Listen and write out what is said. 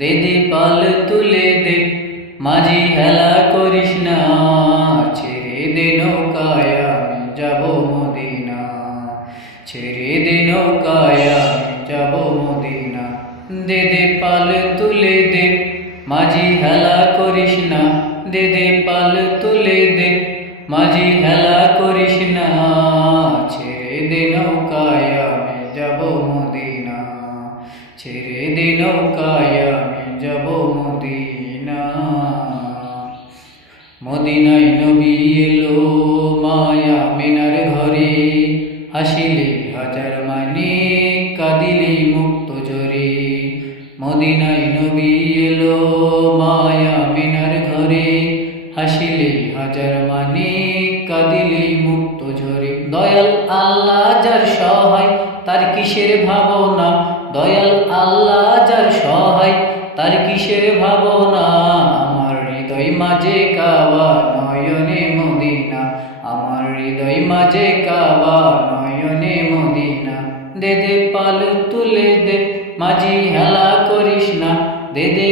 দে দে পাল তুলে দে, মাঝি হেলা করিস না, ছেড়ে দে নৌকায় আমি যাব মদিনা, ছেড়ে দে নৌকায় আমি যাব মদিনা। দে দে পাল তুলে দে, মাঝি হেলা করিস না, দে দে পাল তুলে দে, মাঝি হেলা করিস না, ছেড়ে দে নৌকায় আমি যাব মদিনা, ছেড়ে দে নৌকায় আমি যাব মদিনা। মদিনায় নবী এলো মায়া মিনার ঘরে, হাসিলে হাজার মানে কাঁদিলে মুক্ত ঝরে। মদিনায় নবী এলো মায়া মিনার ঘরে, হাসিলে হাজার মানে কাঁদিলে মুক্ত ঝরে। দয়াল আল্লাহ যার সহায় তার কিসের ভাবনা, দয়াল আল্লাহ যার সহায় তার কিসের ভাবনা। আমার হৃদয় মাঝে কাবা নয়নে মদিনা, আমার হৃদয় মাঝে কাবা নয়নে মদিনা। দে দে পাল তুলে দে, মাঝি হেলা করিস না, দে দে